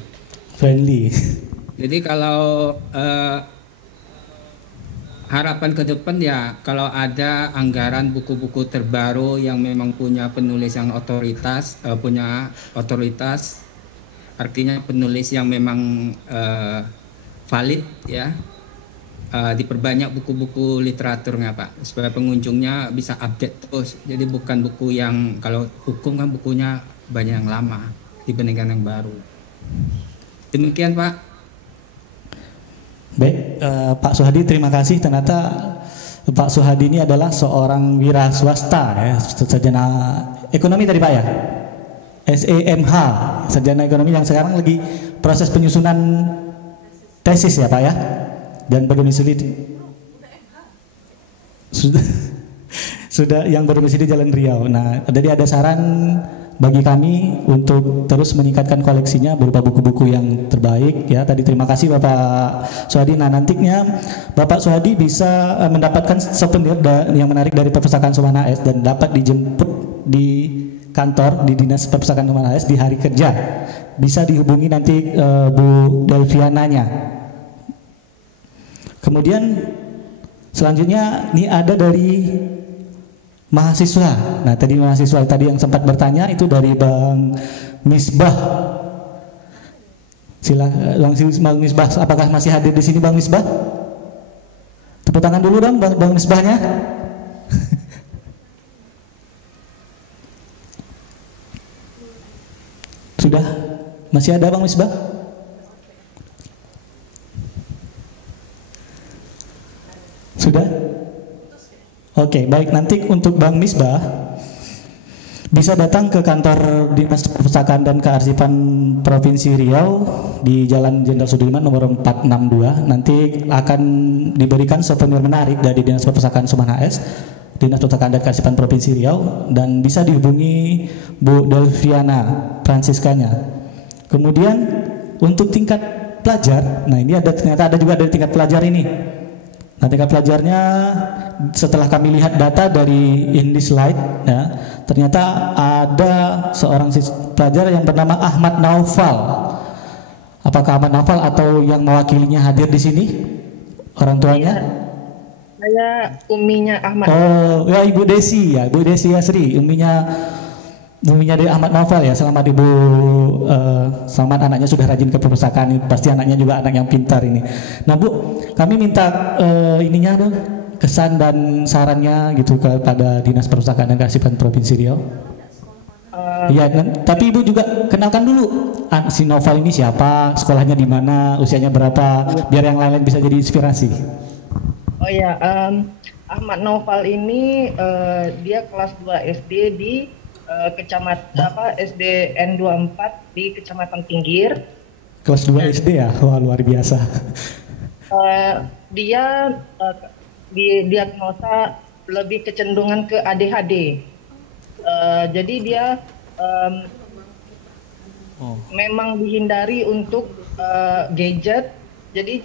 Jadi kalau harapan ke depan ya, kalau ada anggaran buku-buku terbaru yang memang punya penulis yang punya otoritas, artinya penulis yang memang valid ya, diperbanyak buku-buku literaturnya Pak, supaya pengunjungnya bisa update terus. Jadi bukan buku yang, kalau hukum kan bukunya banyak yang lama dibandingkan yang baru. Demikian Pak. Baik, Pak Suhadi terima kasih. Ternyata Pak Suhadi ini adalah seorang wira swasta ya, sarjana ekonomi tadi Pak ya, SEMH, sarjana ekonomi yang sekarang lagi proses penyusunan tesis ya Pak ya, dan berdomisili sudah sudah yang berdomisili di Jalan Riau. Nah, jadi ada saran bagi kami untuk terus meningkatkan koleksinya berupa buku-buku yang terbaik ya. Tadi terima kasih Bapak Suhadi. Nah, nantinya Bapak Suhadi bisa mendapatkan souvenir yang menarik dari Perpustakaan Sumbana AS dan dapat dijemput di kantor di Dinas Perpustakaan Sumbana AS di hari kerja. Bisa dihubungi nanti Bu Delviananya. Kemudian selanjutnya ini ada dari mahasiswa. Nah, tadi mahasiswa tadi yang sempat bertanya itu dari Bang Misbah. Langsung Bang Misbah, apakah masih hadir di sini Bang Misbah? Tepuk tangan dulu dong Bang Misbahnya. Sudah? Masih ada Bang Misbah? Sudah? Oke, baik, nanti untuk Bang Misbah bisa datang ke kantor Dinas Perpustakaan dan Kearsipan Provinsi Riau di Jalan Jenderal Sudirman nomor 462. Nanti akan diberikan souvenir menarik dari Dinas Perpustakaan Sumbana AS, Dinas Perpustakaan dan Kearsipan Provinsi Riau, dan bisa dihubungi Bu Delviana Franciscanya. Kemudian untuk tingkat pelajar, nah ini ternyata ada juga dari tingkat pelajar ini. Nah, tingkat pelajarnya setelah kami lihat data dari IndiSlide ya, ternyata ada seorang pelajar yang bernama Ahmad Naufal. Apakah Ahmad Naufal atau yang mewakilinya hadir di sini? Orang tuanya? Saya uminya Ahmad. Oh, ya Ibu Desi ya, Bu Desi Asri, uminya dari Ahmad Naufal ya. Selamat Ibu, selamat anaknya sudah rajin ke perpustakaan. Pasti anaknya juga anak yang pintar ini. Nah Bu, kami minta ininya dong, kesan dan sarannya gitu kepada Dinas Perpustakaan dan Kearsipan Provinsi Riau. Iya, tapi Ibu juga kenalkan dulu si Naufal ini siapa, sekolahnya di mana, usianya berapa, biar yang lain-lain bisa jadi inspirasi. Oh ya, Ahmad Naufal ini dia kelas 2 SD di Kecamatan SDN 24 di Kecamatan Pinggir. Kelas 2 SD ya, wah luar biasa. Dia diagnosa lebih kecenderungan ke ADHD. Jadi dia memang dihindari untuk gadget. Jadi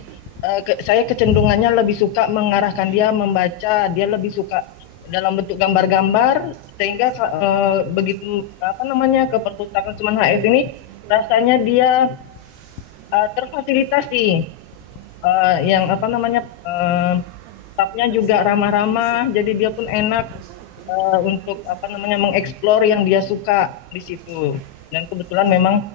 saya kecenderungannya lebih suka mengarahkan dia membaca. Dia lebih suka dalam bentuk gambar-gambar, sehingga begitu ke Perpustakaan Sumbana AS ini rasanya dia terfasilitasi, yang staffnya juga ramah-ramah, jadi dia pun enak untuk mengeksplor yang dia suka di situ. Dan kebetulan memang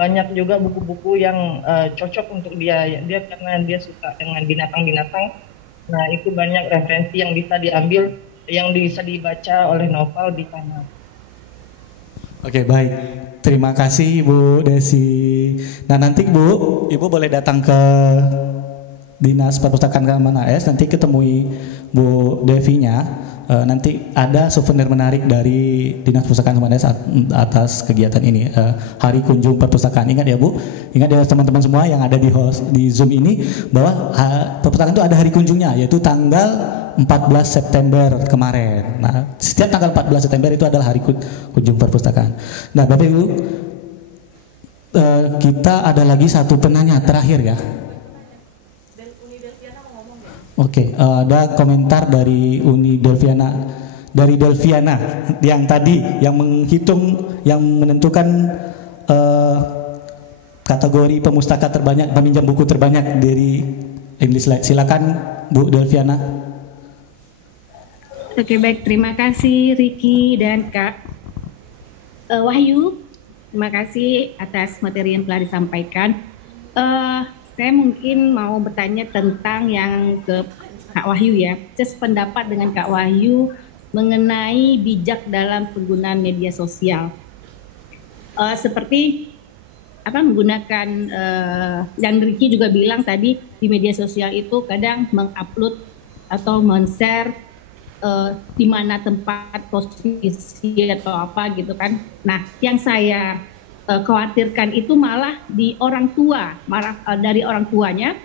banyak juga buku-buku yang cocok untuk dia karena dia suka dengan binatang-binatang. Nah, itu banyak referensi yang bisa diambil, yang bisa dibaca oleh Naufal di sana. Oke, baik. Terima kasih Bu Desi. Nah, nanti Bu, Ibu boleh datang ke Dinas Perpustakaan Sumbana AS, nanti ketemui Bu Devinya. Nanti ada souvenir menarik dari Dinas Perpustakaan Sumbana AS atas kegiatan ini, Hari Kunjung Perpustakaan. Ingat ya Bu, ingat ya teman-teman semua yang ada di Zoom ini, bahwa perpustakaan itu ada hari kunjungnya, yaitu tanggal 14 September kemarin. Nah, setiap tanggal 14 September itu adalah hari kunjung perpustakaan. Nah, Bapak Ibu, kita ada lagi satu penanya terakhir ya. Oke, ada komentar dari Uni Delviana, dari Delviana yang tadi yang menghitung, yang menentukan kategori pemustaka terbanyak, peminjam buku terbanyak dari IndiSlide. Silakan Bu Delviana. Oke, baik, terima kasih Riki dan Kak Wahyu. Terima kasih atas materi yang telah disampaikan. Saya mungkin mau bertanya tentang yang ke Kak Wahyu ya. Saya sependapat dengan Kak Wahyu mengenai bijak dalam penggunaan media sosial. Seperti menggunakan, dan Ricky juga bilang tadi di media sosial itu kadang mengupload atau men-share di mana tempat posisi atau apa gitu kan. Nah, yang saya khawatirkan itu malah di orang tua, dari orang tuanya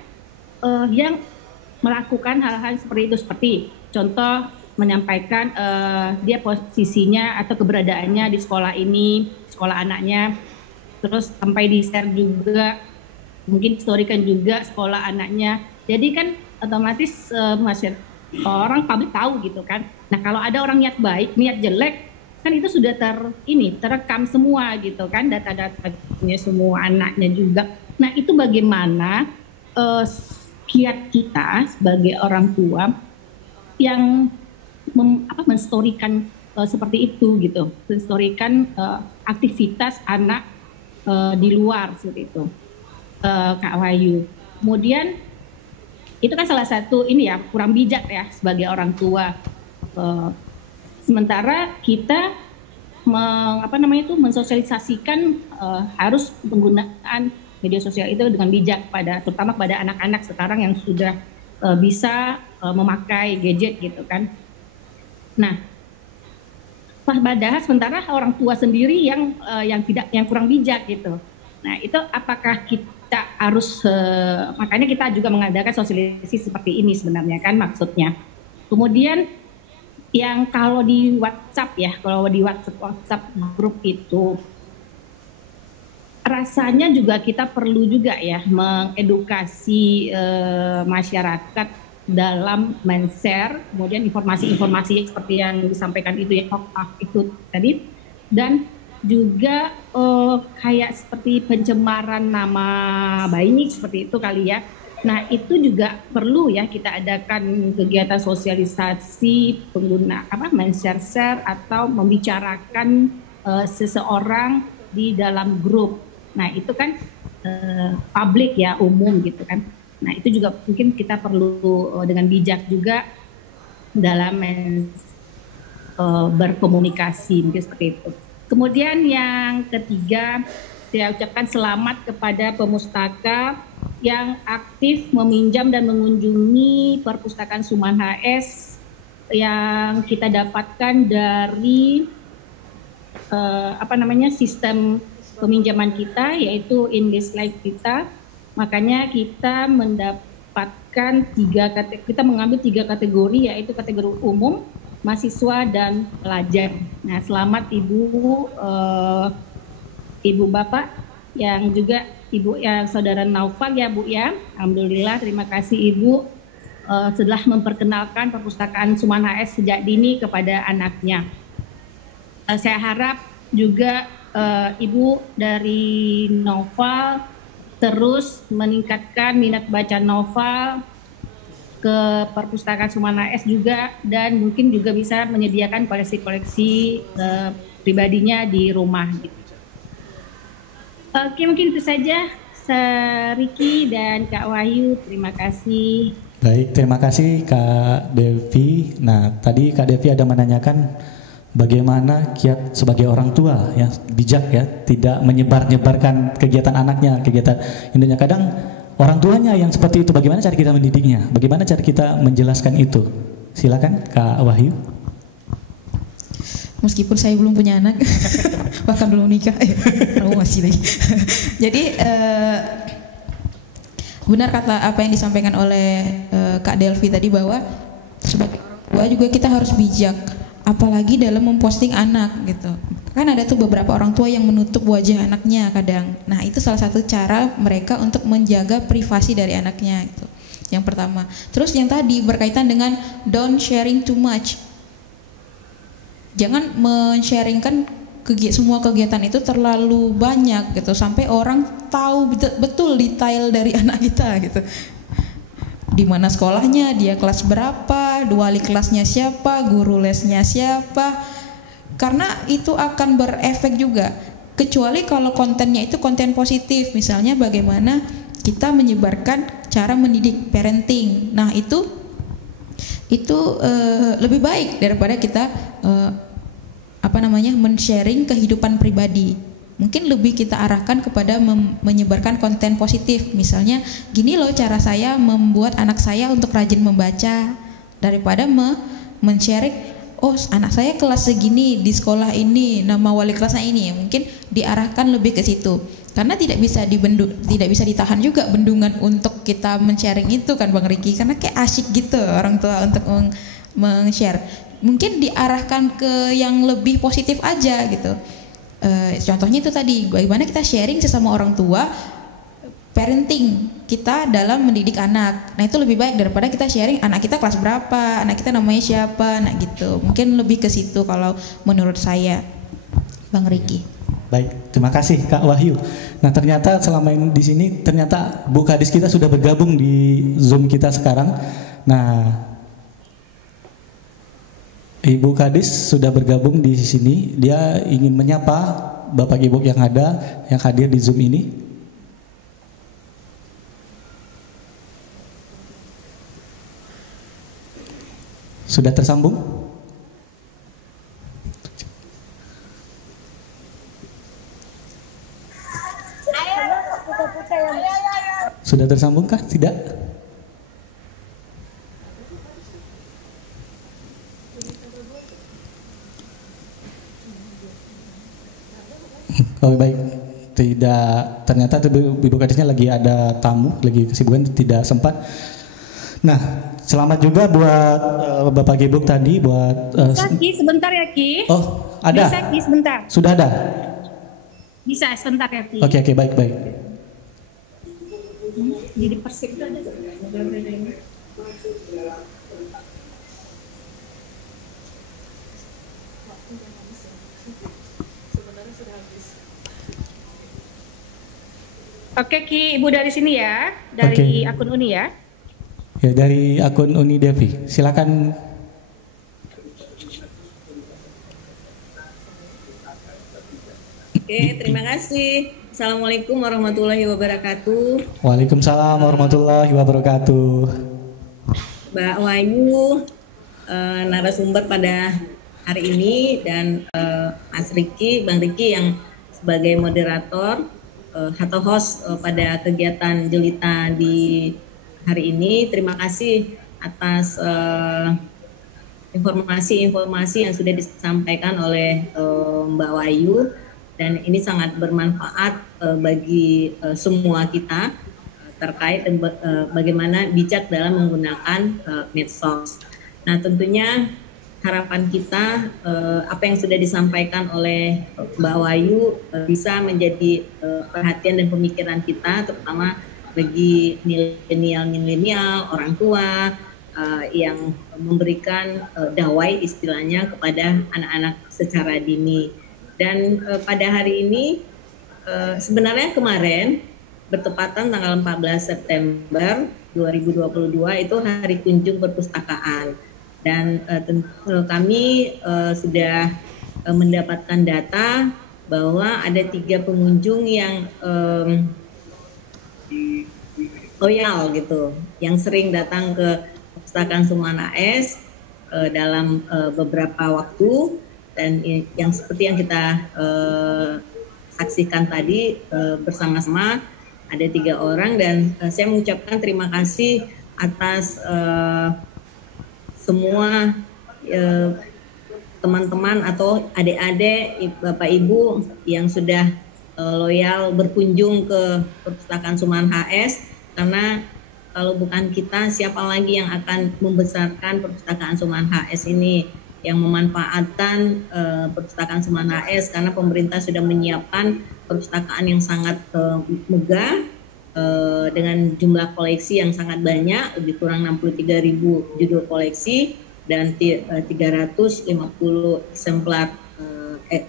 yang melakukan hal-hal seperti itu, seperti contoh menyampaikan dia posisinya atau keberadaannya di sekolah ini, sekolah anaknya, terus sampai di share juga, mungkin storykan juga sekolah anaknya. Jadi kan otomatis orang publik tahu gitu kan. Nah kalau ada orang niat baik, niat jelek, kan itu sudah terekam semua gitu kan, data-datanya semua anaknya juga. Nah itu bagaimana kiat kita sebagai orang tua yang menstorikan seperti itu gitu, menstorikan aktivitas anak di luar seperti itu, Kak Wahyu. Kemudian itu kan salah satu kurang bijak ya sebagai orang tua. Sementara kita mensosialisasikan harus penggunaan media sosial itu dengan bijak terutama pada anak-anak sekarang yang sudah bisa memakai gadget gitu kan. Nah, padahal sementara orang tua sendiri yang kurang bijak gitu. Nah, itu apakah kita harus makanya kita juga mengadakan sosialisasi seperti ini sebenarnya kan maksudnya. Kemudian yang kalau di WhatsApp WhatsApp grup itu rasanya juga kita perlu juga ya mengedukasi masyarakat dalam men-share kemudian informasi-informasi seperti yang disampaikan itu tadi, dan juga kayak seperti pencemaran nama baik seperti itu kali ya. Nah itu juga perlu ya kita adakan kegiatan sosialisasi pengguna men-share atau membicarakan seseorang di dalam grup. Nah itu kan publik ya, umum gitu kan. Nah itu juga mungkin kita perlu dengan bijak juga dalam berkomunikasi mungkin seperti itu. Kemudian yang ketiga, saya ucapkan selamat kepada pemustaka yang aktif meminjam dan mengunjungi perpustakaan Suman HS yang kita dapatkan dari sistem peminjaman kita, yaitu InDesLive kita. Makanya kita mendapatkan kita mengambil 3 kategori, yaitu kategori umum, mahasiswa, dan pelajar. Nah, selamat Ibu Bapak yang juga Ibu yang Saudara Naufal ya Bu ya. Alhamdulillah, terima kasih Ibu setelah memperkenalkan perpustakaan Suman HS sejak dini kepada anaknya. Saya harap juga Ibu dari Naufal terus meningkatkan minat baca novel ke perpustakaan Suman HS juga, dan mungkin juga bisa menyediakan koleksi-koleksi pribadinya di rumah gitu. Oke, mungkin itu saja Riki dan Kak Wahyu, terima kasih. Baik, terima kasih Kak Devi. Nah, tadi Kak Devi ada menanyakan bagaimana kiat sebagai orang tua ya, bijak ya, tidak menyebar-nyebarkan kegiatan anaknya, kegiatan intinya. Kadang orang tuanya yang seperti itu, bagaimana cara kita mendidiknya, bagaimana cara kita menjelaskan itu. Silakan Kak Wahyu. Meskipun saya belum punya anak, bahkan belum nikah, kamu masih lagi. Jadi benar kata apa yang disampaikan oleh Kak Delvi tadi, bahwa sebagai orang tua juga kita harus bijak, apalagi dalam memposting anak gitu. Kan ada tuh beberapa orang tua yang menutup wajah anaknya kadang. Nah itu salah satu cara mereka untuk menjaga privasi dari anaknya gitu. Yang pertama. Terus yang tadi berkaitan dengan don't sharing too much. Jangan men-sharingkan semua kegiatan itu terlalu banyak gitu, sampai orang tahu betul detail dari anak kita gitu. Di mana sekolahnya, dia kelas berapa, wali kelasnya siapa, guru lesnya siapa. Karena itu akan berefek juga. Kecuali kalau kontennya itu konten positif, misalnya bagaimana kita menyebarkan cara mendidik, parenting. Nah, itu lebih baik daripada kita men-sharing kehidupan pribadi. Mungkin lebih kita arahkan kepada menyebarkan konten positif. Misalnya, gini loh cara saya membuat anak saya untuk rajin membaca, daripada men-sharing, oh anak saya kelas segini di sekolah ini, nama wali kelasnya ini. Mungkin diarahkan lebih ke situ. Karena tidak bisa ditahan juga bendungan untuk kita men-sharing itu kan Bang Riki. Karena kayak asyik gitu orang tua untuk men-share. mungkin diarahkan ke yang lebih positif aja gitu. Contohnya itu tadi, bagaimana kita sharing sesama orang tua parenting kita dalam mendidik anak. Nah itu lebih baik daripada kita sharing anak kita kelas berapa, anak kita namanya siapa, nah gitu. Mungkin lebih ke situ kalau menurut saya, Bang Riki. Baik, terima kasih Kak Wahyu. Nah ternyata selama ini di sini ternyata Bu Kadis kita sudah bergabung di Zoom kita sekarang. Nah Ibu Kadis sudah bergabung di sini. Dia ingin menyapa Bapak Ibu yang ada, yang hadir di Zoom ini. Sudah tersambung? Sudah tersambungkah? Tidak? Oh baik, tidak, ternyata Ibu Kadisnya lagi ada tamu, lagi kesibukan, tidak sempat. Nah, selamat juga buat Bapak Ibu tadi, buat Ki, sebentar ya Ki. Oh, ada. Bisa Ki sebentar. Sudah ada. Bisa sebentar ya Ki. Oke, baik. Jadi Persib itu ada. Oke Ki, Ibu dari sini ya, dari akun Uni ya. Ya, dari akun Uni Devi. Silakan. Oke, terima kasih. Assalamualaikum warahmatullahi wabarakatuh. Waalaikumsalam warahmatullahi wabarakatuh. Mbak Wahyu, narasumber pada hari ini, dan Mas Riki, Bang Riki yang sebagai moderator atau host pada kegiatan Jelita di hari ini. Terima kasih atas informasi-informasi yang sudah disampaikan oleh Mbak Wahyu, dan ini sangat bermanfaat bagi semua kita terkait bagaimana bijak dalam menggunakan medsos. Nah tentunya harapan kita apa yang sudah disampaikan oleh Mbak Wahyu bisa menjadi perhatian dan pemikiran kita, terutama bagi milenial, orang tua yang memberikan dawai istilahnya kepada anak-anak secara dini. Dan pada hari ini sebenarnya kemarin bertepatan tanggal 14 September 2022 itu Hari Kunjung Perpustakaan, dan kami sudah mendapatkan data bahwa ada 3 pengunjung yang loyal gitu, yang sering datang ke Perpustakaan Suman AS dalam beberapa waktu, dan yang seperti yang kita saksikan tadi bersama-sama ada 3 orang, dan saya mengucapkan terima kasih atas semua teman-teman atau adik-adik, Bapak Ibu yang sudah loyal berkunjung ke Perpustakaan Suman HS, karena kalau bukan kita, siapa lagi yang akan membesarkan Perpustakaan Suman HS ini, yang memanfaatkan Perpustakaan Suman HS, karena pemerintah sudah menyiapkan perpustakaan yang sangat megah dengan jumlah koleksi yang sangat banyak, lebih kurang 63.000 judul koleksi dan 350 eksemplar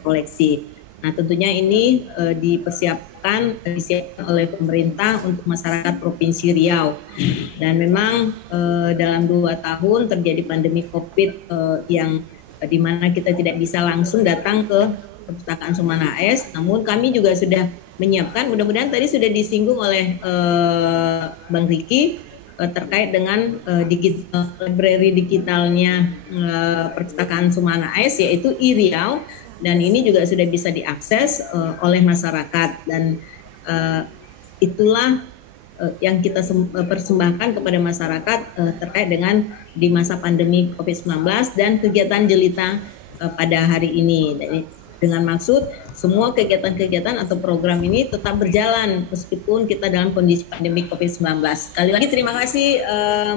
koleksi. Nah tentunya ini disiapkan oleh pemerintah untuk masyarakat Provinsi Riau, dan memang dalam 2 tahun terjadi pandemi COVID yang dimana kita tidak bisa langsung datang ke Perpustakaan Suman HS, namun kami juga sudah menyiapkan, mudah-mudahan tadi sudah disinggung oleh Bang Riki terkait dengan library digitalnya Perpustakaan Suman HS, yaitu e-Riau, dan ini juga sudah bisa diakses oleh masyarakat, dan itulah yang kita persembahkan kepada masyarakat terkait dengan di masa pandemi COVID-19 dan kegiatan Jelita pada hari ini. Dengan maksud semua kegiatan-kegiatan atau program ini tetap berjalan meskipun kita dalam kondisi pandemi COVID-19. Sekali lagi terima kasih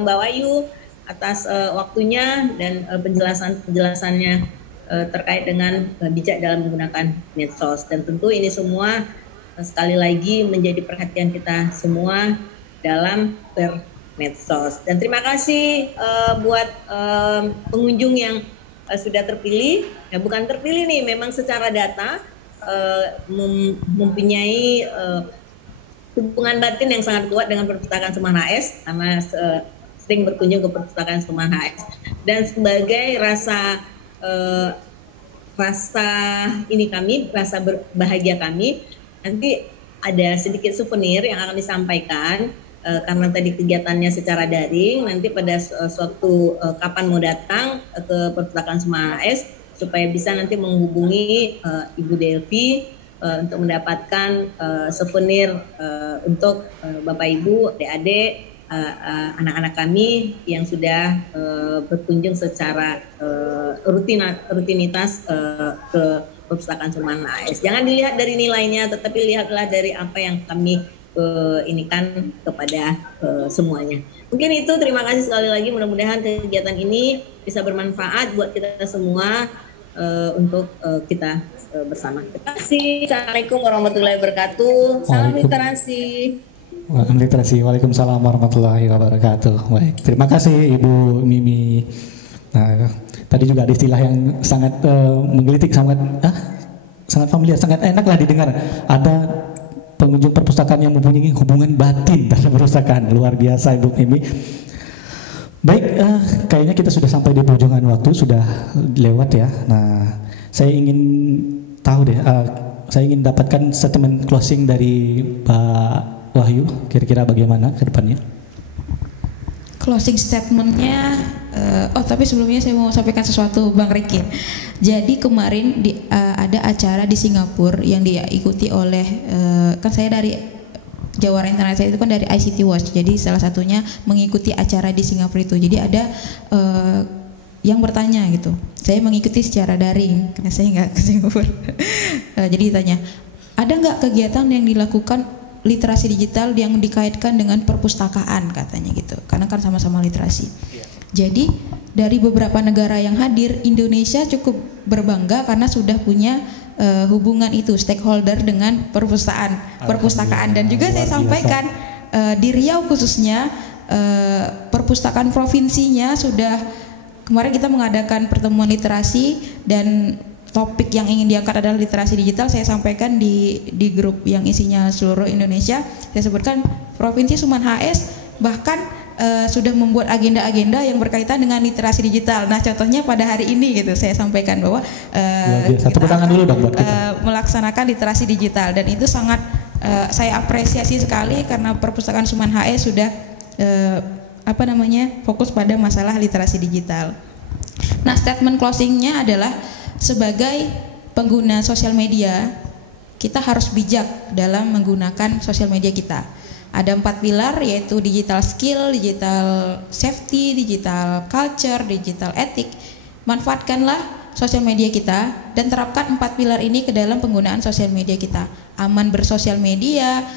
Mbak Wahyu atas waktunya dan penjelasannya terkait dengan bijak dalam menggunakan medsos. Dan tentu ini semua sekali lagi menjadi perhatian kita semua dalam bermedsos. Dan terima kasih buat pengunjung yang sudah terpilih. Ya, bukan terpilih nih, memang secara data mempunyai hubungan batin yang sangat kuat dengan Perpustakaan Suman HS karena sering berkunjung ke Perpustakaan Suman HS. Dan sebagai rasa rasa bahagia kami, nanti ada sedikit souvenir yang akan disampaikan karena tadi kegiatannya secara daring. Nanti pada suatu kapan mau datang ke Perpustakaan Suman HS supaya bisa nanti menghubungi Ibu Delvi untuk mendapatkan souvenir untuk Bapak Ibu, adik-adik, anak-anak kami yang sudah berkunjung secara rutinitas ke Perpustakaan Suman HS. Jangan dilihat dari nilainya, tetapi lihatlah dari apa yang kami inikan kepada semuanya. Mungkin itu, terima kasih sekali lagi. Mudah-mudahan kegiatan ini bisa bermanfaat buat kita semua untuk kita bersama. Terima kasih. Assalamualaikum warahmatullahi wabarakatuh. Salam literasi. Literasi. Waalaikumsalam warahmatullahi wabarakatuh. Baik, terima kasih Ibu Mimi. Nah, tadi juga ada istilah yang sangat menggelitik, sangat familiar, sangat enak lah didengar. Ada pengunjung perpustakaan yang mempunyai hubungan batin terhadap perpustakaan. Luar biasa Ibu Mimi. Baik, kayaknya kita sudah sampai di ujungan waktu, sudah lewat ya. Nah, saya ingin tahu deh, saya ingin dapatkan statement closing dari Pak Wahyu, kira-kira bagaimana ke depannya? Closing statementnya, tapi sebelumnya saya mau sampaikan sesuatu Bang Riki. Jadi kemarin ada acara di Singapura yang diikuti oleh, kan saya dari Jawara Internet, saya itu kan dari ICT Watch, jadi salah satunya mengikuti acara di Singapura itu. Jadi ada yang bertanya gitu, saya mengikuti secara daring karena saya nggak ke Singapura. Jadi ditanya, ada nggak kegiatan yang dilakukan literasi digital yang dikaitkan dengan perpustakaan, katanya gitu, karena kan sama-sama literasi. Jadi dari beberapa negara yang hadir, Indonesia cukup berbangga karena sudah punya hubungan itu, stakeholder dengan perpustakaan. Dan juga saya sampaikan di Riau khususnya perpustakaan provinsinya sudah, kemarin kita mengadakan pertemuan literasi dan topik yang ingin diangkat adalah literasi digital. Saya sampaikan di grup yang isinya seluruh Indonesia. Saya sebutkan Provinsi Suman HS bahkan sudah membuat agenda-agenda yang berkaitan dengan literasi digital. Nah, contohnya pada hari ini gitu, saya sampaikan bahwa tepuk tangan dulu dong buat kita. Melaksanakan literasi digital, dan itu sangat saya apresiasi sekali karena Perpustakaan Suman HS sudah fokus pada masalah literasi digital. Nah, statement closingnya adalah, sebagai pengguna sosial media, kita harus bijak dalam menggunakan sosial media kita. Ada 4 pilar, yaitu digital skill, digital safety, digital culture, digital ethic. Manfaatkanlah sosial media kita dan terapkan 4 pilar ini ke dalam penggunaan sosial media kita. Aman bersosial media,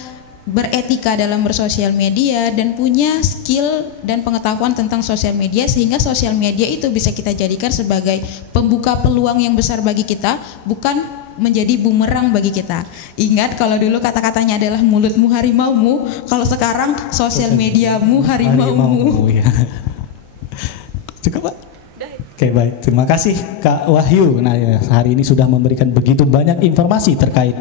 beretika dalam bersosial media, dan punya skill dan pengetahuan tentang sosial media, sehingga sosial media itu bisa kita jadikan sebagai pembuka peluang yang besar bagi kita, bukan menjadi bumerang bagi kita. Ingat, kalau dulu kata-katanya adalah mulutmu harimaumu, kalau sekarang sosial mediamu harimaumu. Ya. Cukup Pak? Oke, baik, terima kasih Kak Wahyu. Nah, ya, hari ini sudah memberikan begitu banyak informasi terkait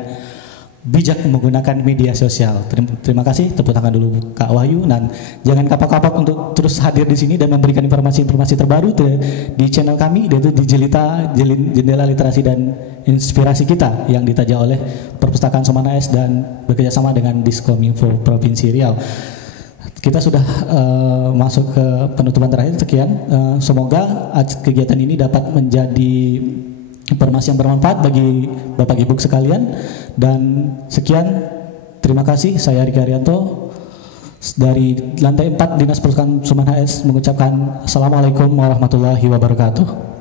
bijak menggunakan media sosial. Terima kasih, tepuk tangan dulu Kak Wahyu, dan jangan kapok-kapok untuk terus hadir di sini dan memberikan informasi-informasi terbaru di channel kami, yaitu di Jelita, Jendela Literasi dan Inspirasi kita, yang ditaja oleh Perpustakaan Suman HS dan bekerjasama dengan Diskominfo Provinsi Riau. Kita sudah masuk ke penutupan terakhir. Sekian, semoga kegiatan ini dapat menjadi informasi yang bermanfaat bagi Bapak Ibu sekalian. Dan sekian, terima kasih. Saya Riki Arianto dari lantai 4 Dinas Perpustakaan Suman HS mengucapkan Assalamualaikum warahmatullahi wabarakatuh.